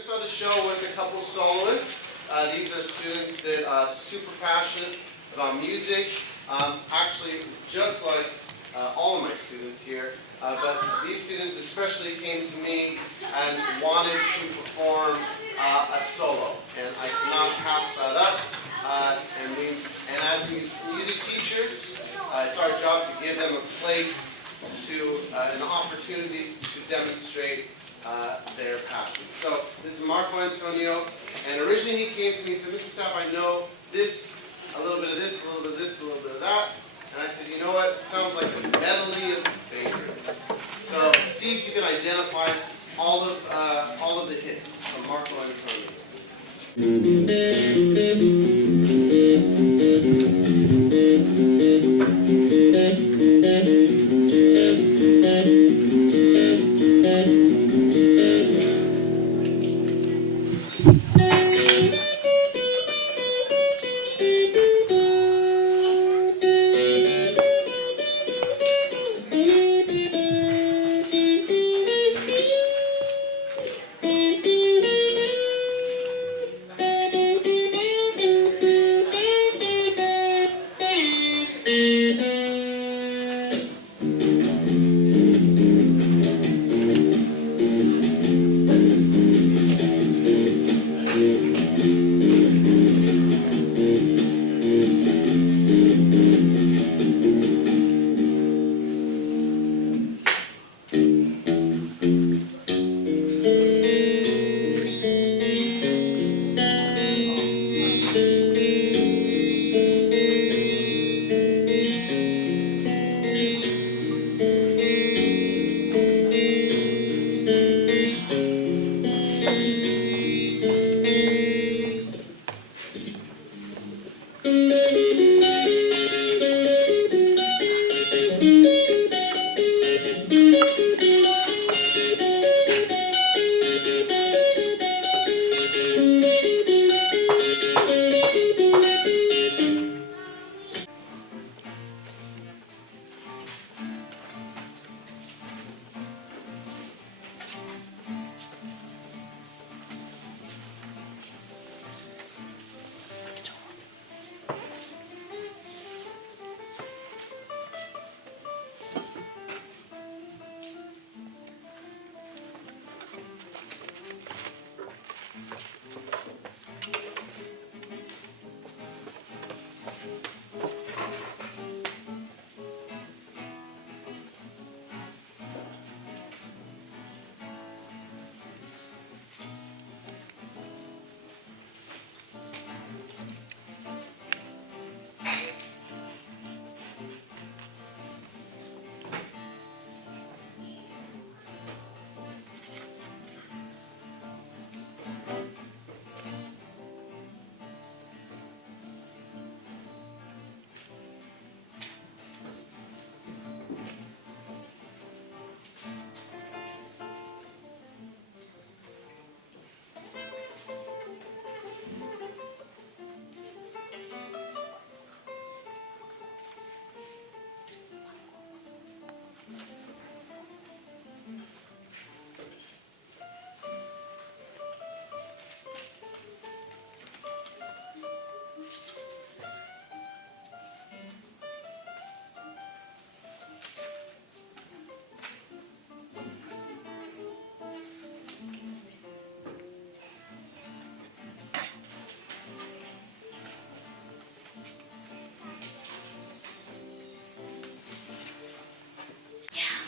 going to start the show with a couple soloists. These are students that are super passionate about music. Actually, just like all of my students here, but these students especially came to me and wanted to perform a solo, and I cannot pass that up. And as music teachers, it's our job to give them a place to an opportunity to demonstrate their passion. So this is Marco Antonio, and originally he came to me and said, Mr. Stapp, I know this, a little bit of this, a little bit of this, a little bit of that. And I said, you know what, it sounds like a medley of favorites. So see if you can identify all of the hits from Marco Antonio.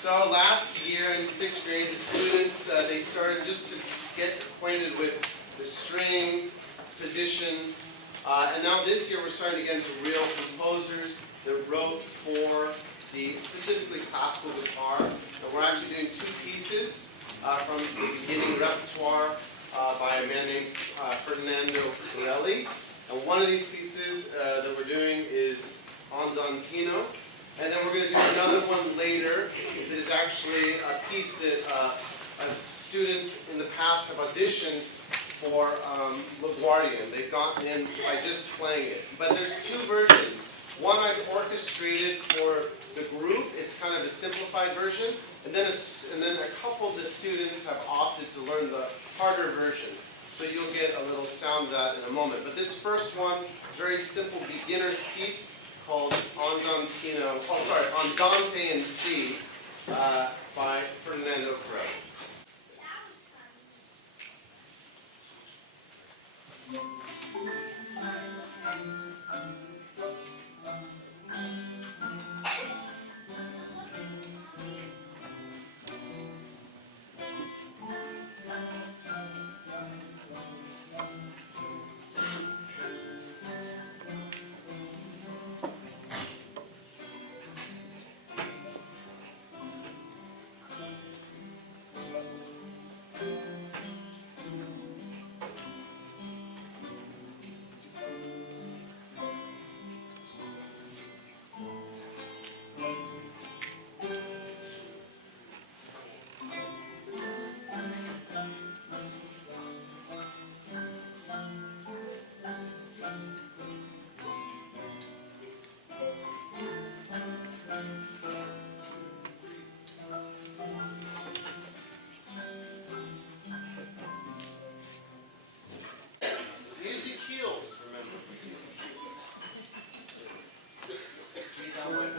So last year in 6th grade, the students, they started just to get acquainted with the strings, positions, and now this year we're starting to get into real composers that wrote for the specifically classical guitar. And we're actually doing two pieces from the beginning repertoire by a man named MELY. And one of these pieces that we're doing is Andantino. And then we're going to do another one later that is actually a piece that students in the past have auditioned for LaGuardian. They've gotten in by just playing it. But there's two versions. One I've orchestrated for the group. It's kind of a simplified version. And then a couple of the students have opted to learn the harder version. So you'll get a little sound of that in a moment. But this first one is a very simple beginner's piece called Andante in C by Fernando Correa. Music heals, remember. Read that one.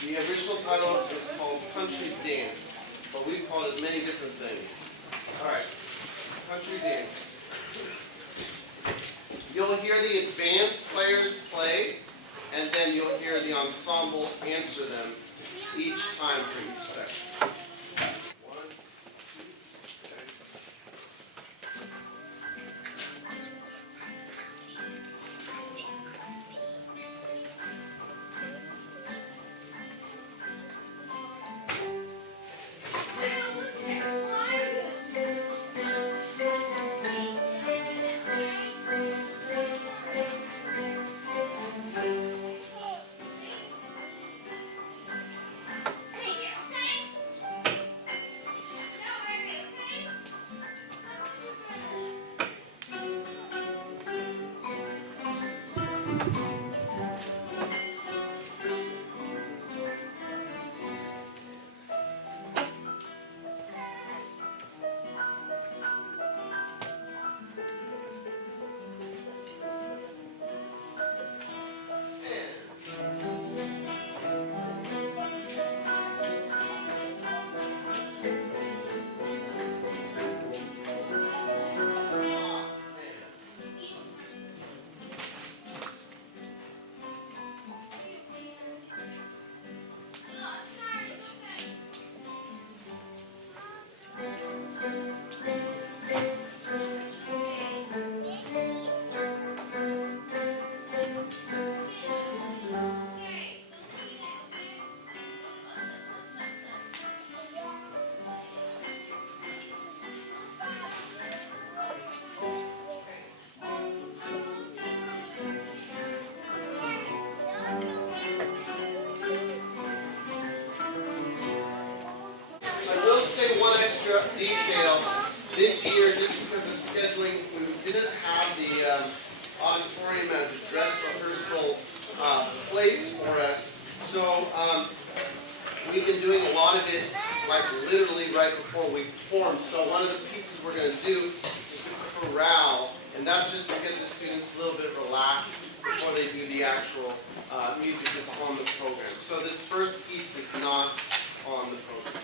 The original title is called Country Dance, but we've called it many different things. All right, Country Dance. You'll hear the advanced players play, and then you'll hear the ensemble answer them each time for each section. detail. This year, just because of scheduling, we didn't have the auditorium as a dress rehearsal place for us. So we've been doing a lot of it like literally right before we perform. So one of the pieces we're going to do is a chorale, and that's just to get the students a little bit relaxed before they do the actual music that's on the program. So this first piece is not on the program.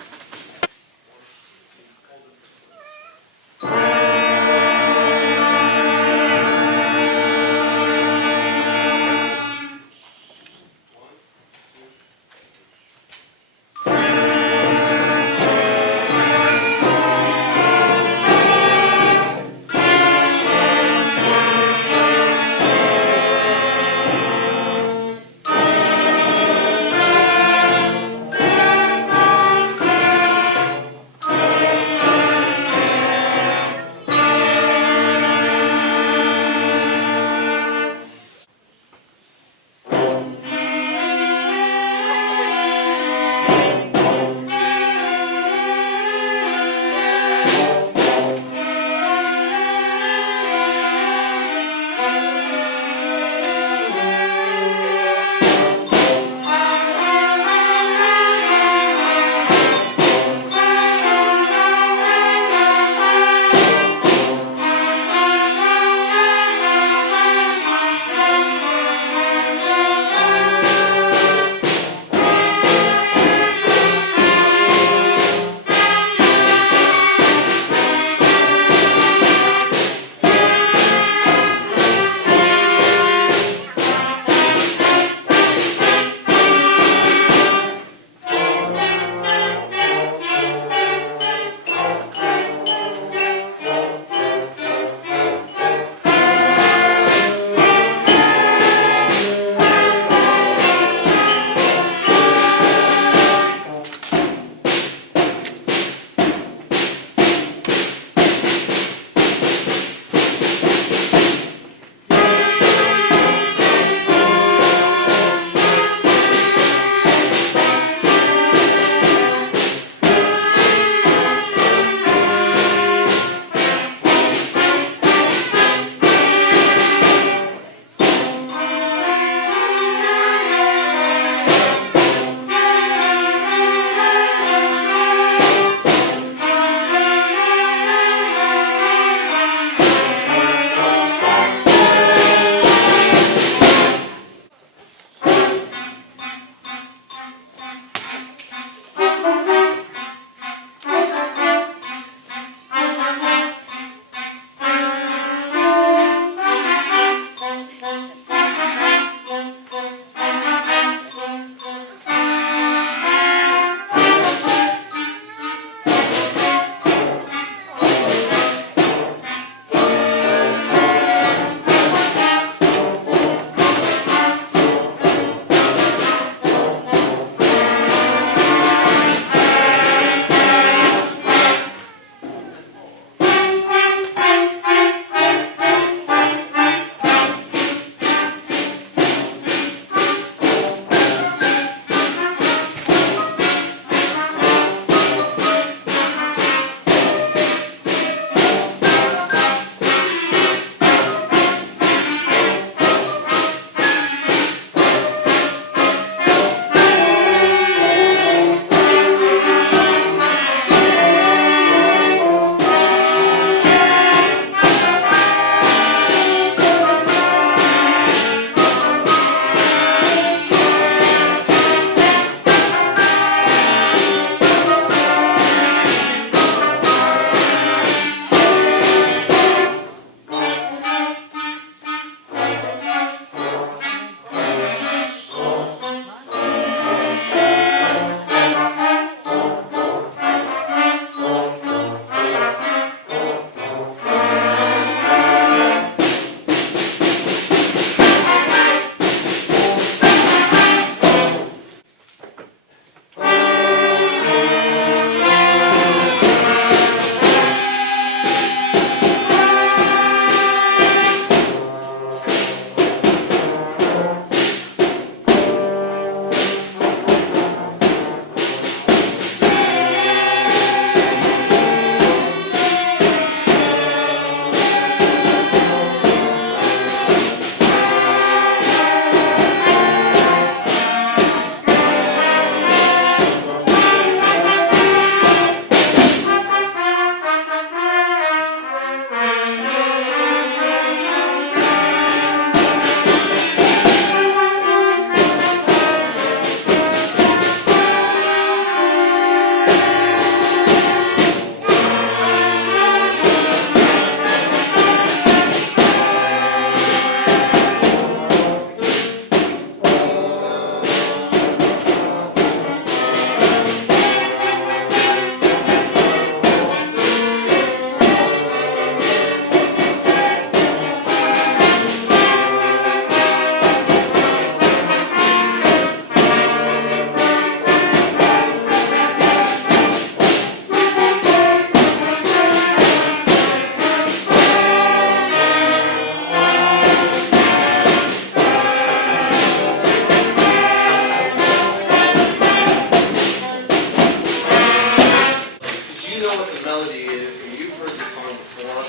melody is, and you've heard the song before.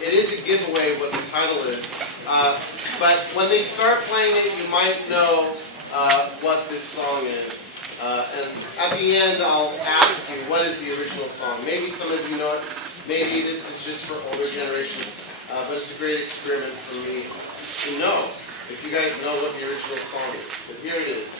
It is a giveaway what the title is. But when they start playing it, you might know what this song is. And at the end, I'll ask you, what is the original song? Maybe some of you know it. Maybe this is just for older generations. But it's a great experiment for me to know if you guys know what the original song is. But here it is.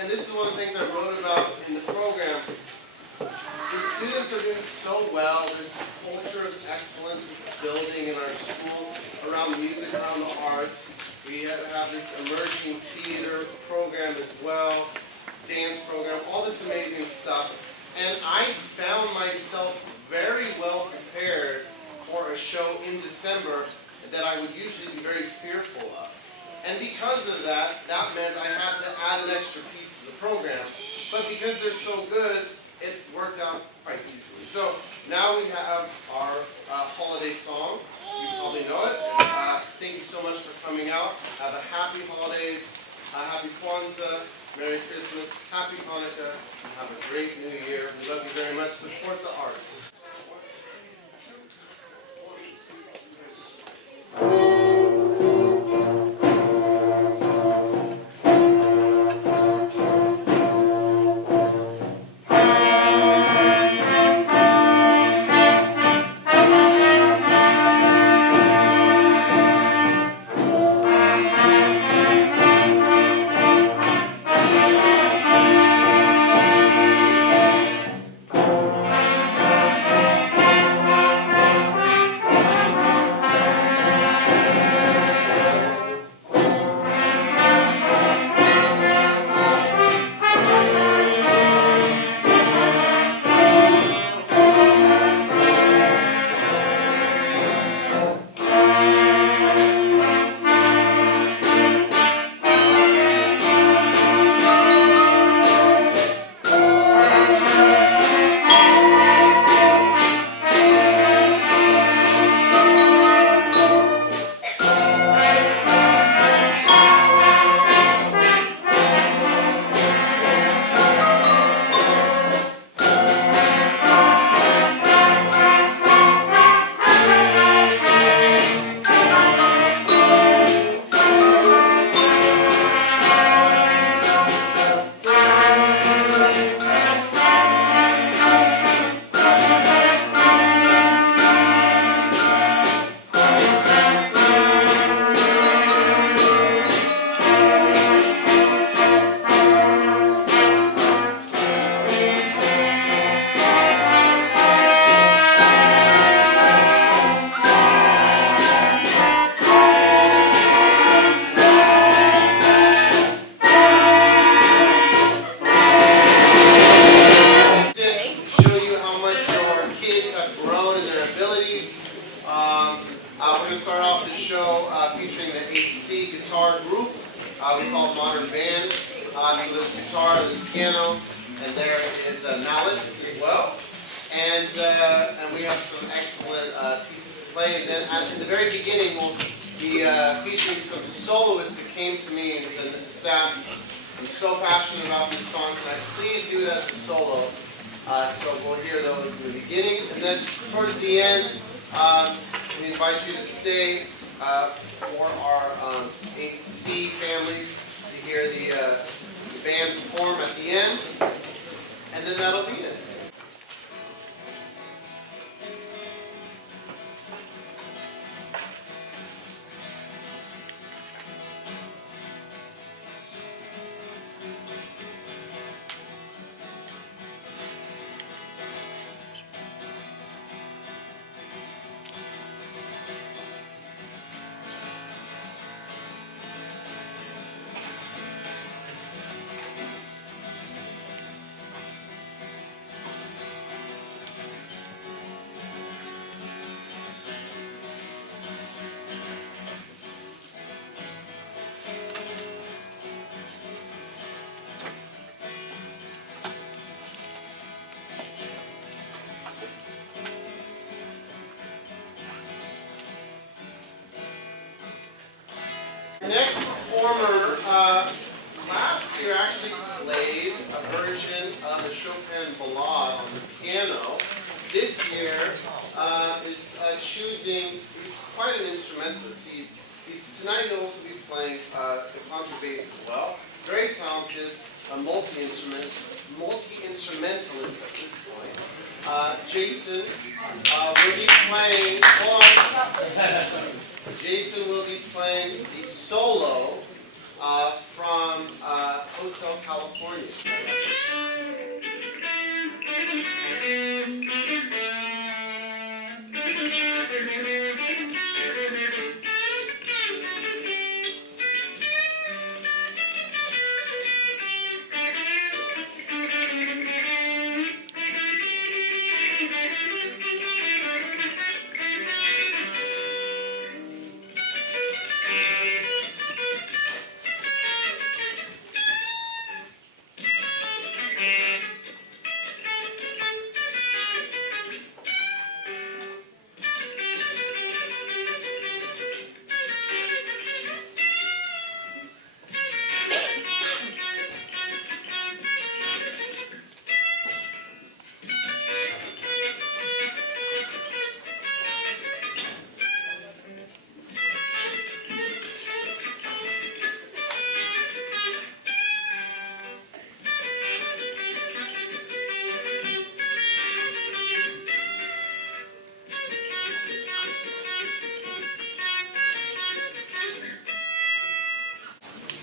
And this is one of the things I wrote about in the program. The students are doing so well. There's this culture of excellence that's building in our school around music, around the arts. We have this emerging theater program as well, dance program, all this amazing stuff. And I found myself very well prepared for a show in December that I would usually be very fearful of. And because of that, that meant I had to add an extra piece to the program. But because they're so good, it worked out quite easily. So now we have our holiday song. You probably know it. Thank you so much for coming out. Have a happy holidays, happy Kwanzaa, Merry Christmas, Happy Hanukkah, and have a great New Year. We love you very much. Support the arts. show featuring the 8C guitar group. We call it Modern Band. So there's guitar, there's piano, and there is mallets as well. And we have some excellent pieces to play. And then in the very beginning, we'll be featuring some soloists that came to me and said, Mrs. Stapp, I'm so passionate about this song. Can I please do it as a solo? So we'll hear those in the beginning. And then towards the end, we invite you to stay for our 8C families to hear the band perform at the end. And then that'll be it. Next performer, last year actually played a version of the Chopin Ballade on the piano. This year is choosing, he's quite an instrumentalist. Tonight he'll also be playing the contrabass as well. Very talented, multi-instrumentalist at this point. Jason will be playing, Jason will be playing the solo from Hotel California.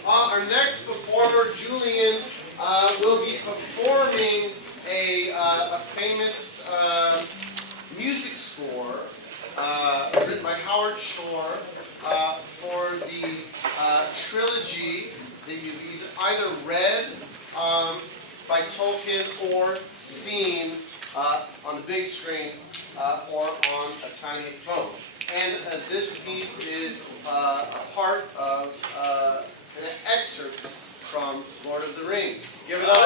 Our next performer, Julian, will be performing a famous music score written by Howard Shore for the trilogy that you've either read by Tolkien or seen on the big screen or on a tiny phone. And this piece is a part of an excerpt from Lord of the Rings. Give it up.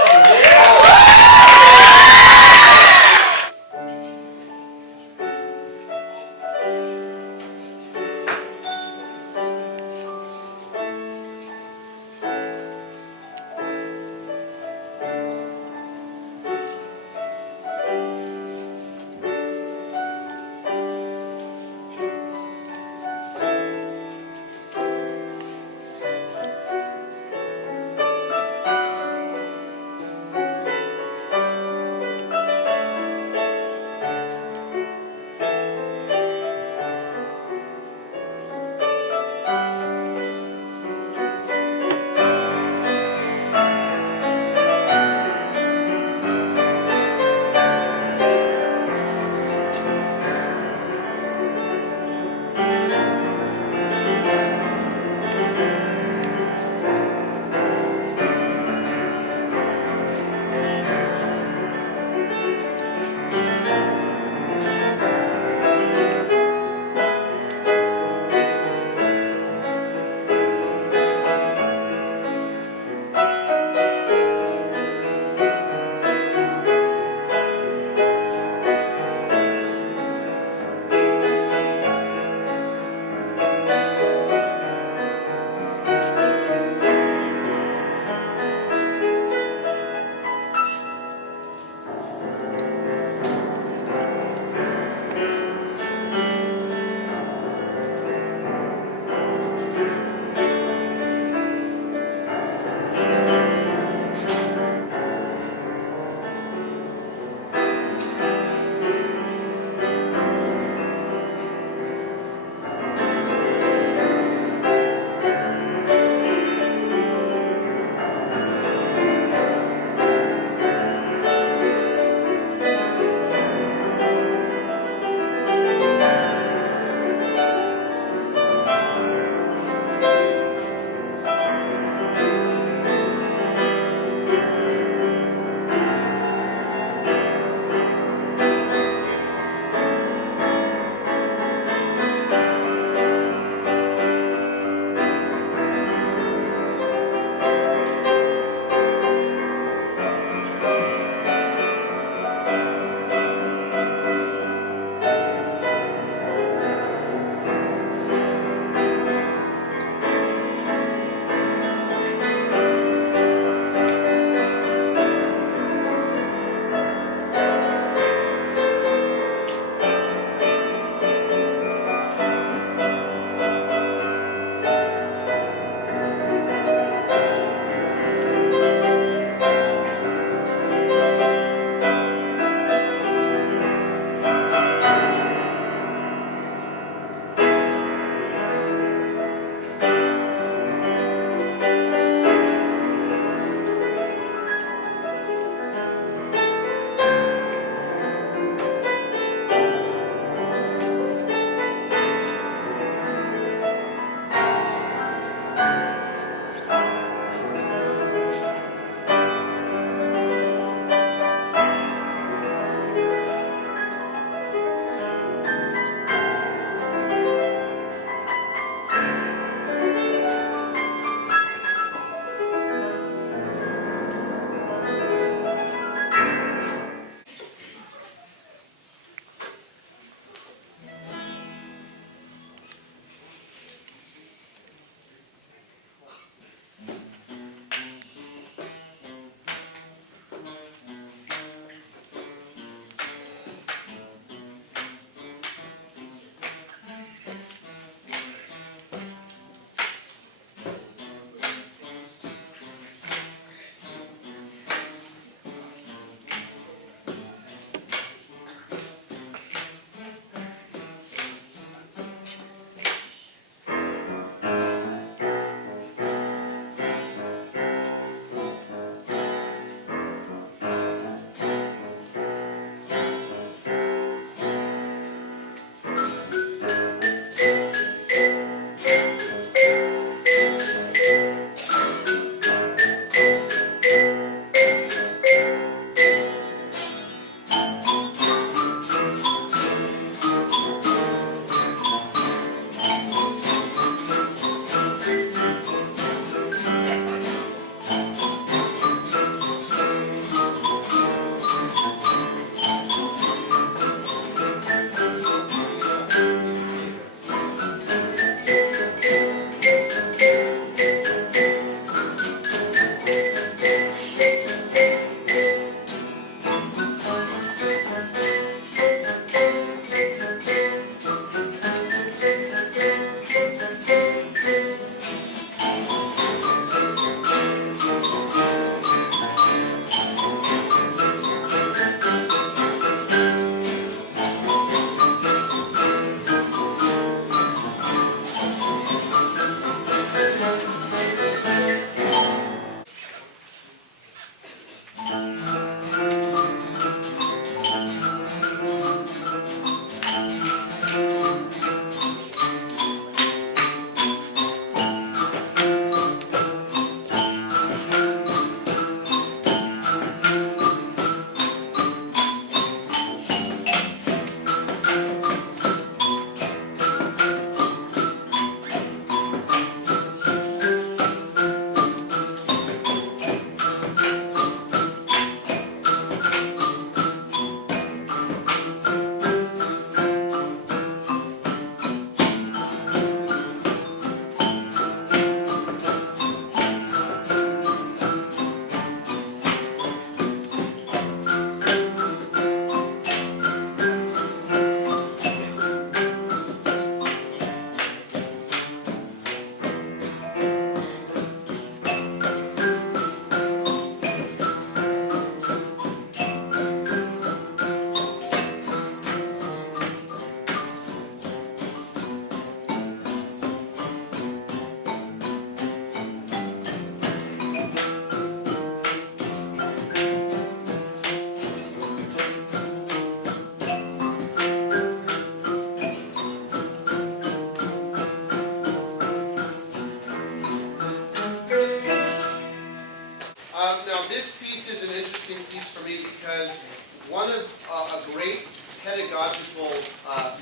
this piece is an interesting piece for me because one of a great pedagogical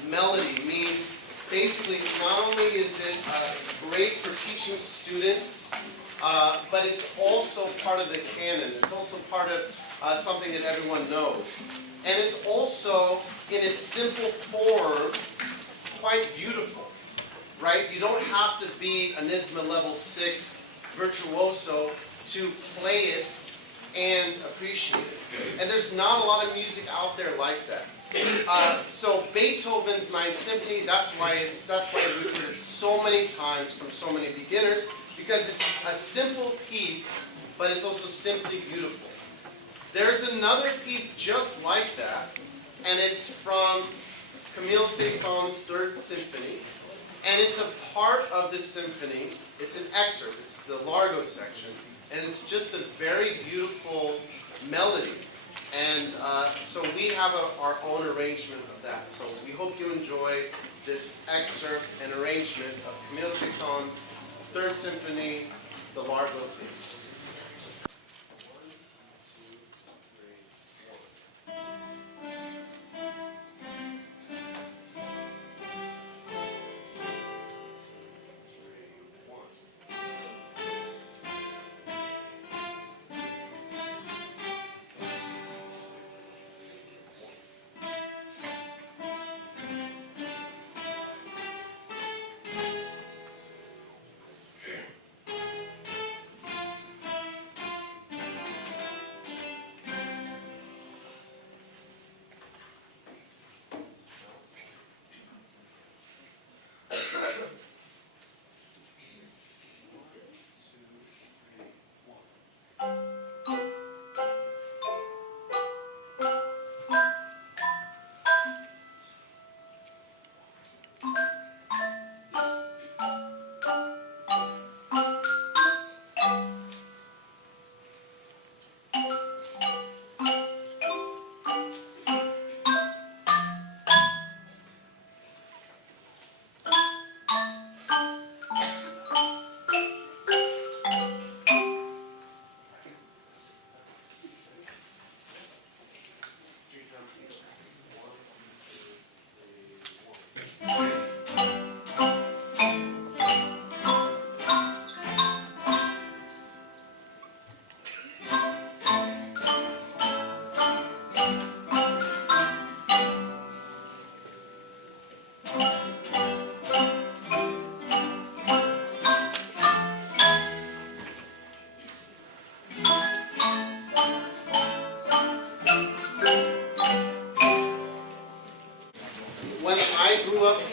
melody means basically not only is it great for teaching students, but it's also part of the canon. It's also part of something that everyone knows. And it's also, in its simple form, quite beautiful, right? You don't have to be a NISMA level 6 virtuoso to play it and appreciate it. And there's not a lot of music out there like that. So Beethoven's Ninth Symphony, that's why we've heard it so many times from so many beginners, because it's a simple piece, but it's also simply beautiful. There's another piece just like that, and it's from Camille Saint-Saëns' Third Symphony, and it's a part of the symphony. It's an excerpt. It's the Largo section, and it's just a very beautiful melody. And so we have our own arrangement of that. So we hope you enjoy this excerpt and arrangement of Camille Saint-Saëns' Third Symphony, the Largo theme.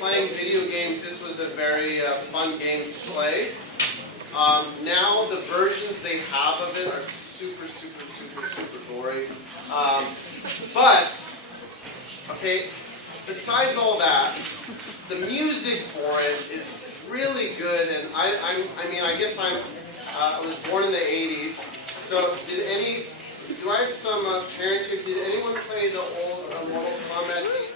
Playing video games, this was a very fun game to play. Now the versions they have of it are super gory. But, okay, besides all that, the music for it is really good. And I guess I was born in the 80s. So do I have some parents here? Did anyone play the old Mortal Kombat game?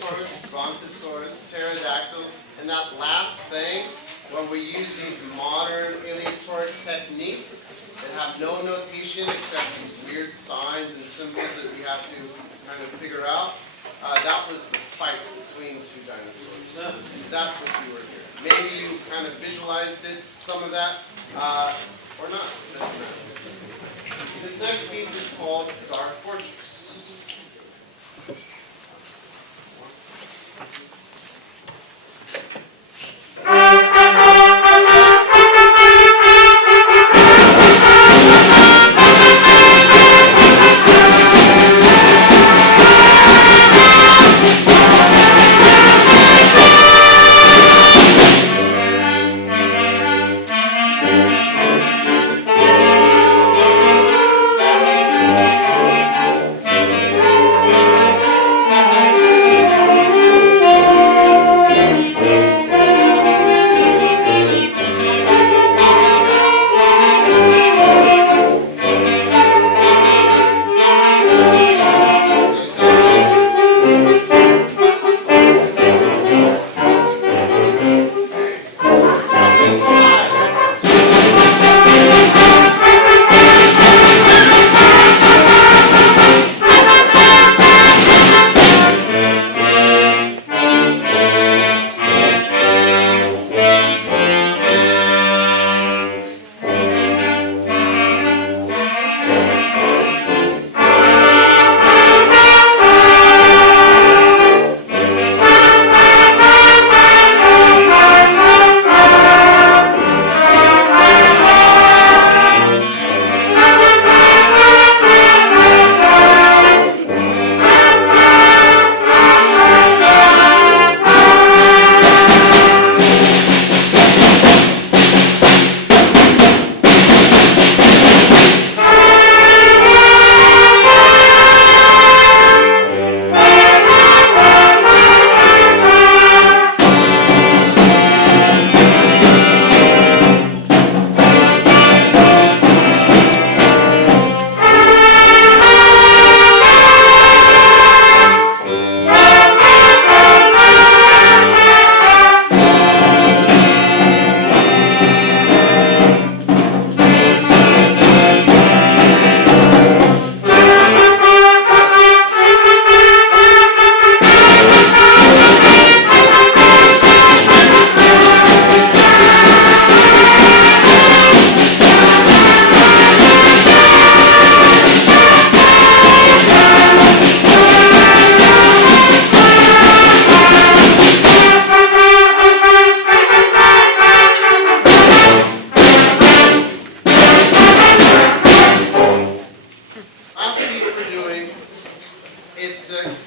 dinosaurs, brontosaurs, pterodactyls, and that last thing when we use these modern aleatoric techniques that have no notation except these weird signs and symbols that we have to kind of figure out. That was the fight between two dinosaurs. So that's what you were hearing. Maybe you kind of visualized it, some of that, or not. It doesn't matter. This next piece is called Dark Fortress.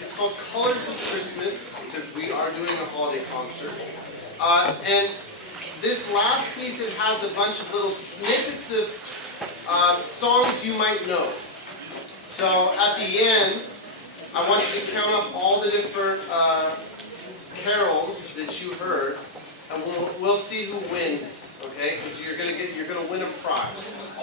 It's called Colors of Christmas because we are doing a holiday concert. And this last piece, it has a bunch of little snippets of songs you might know. So at the end, I want you to count up all the different carols that you heard, and we'll see who wins. Okay? Because you're gonna win a prize.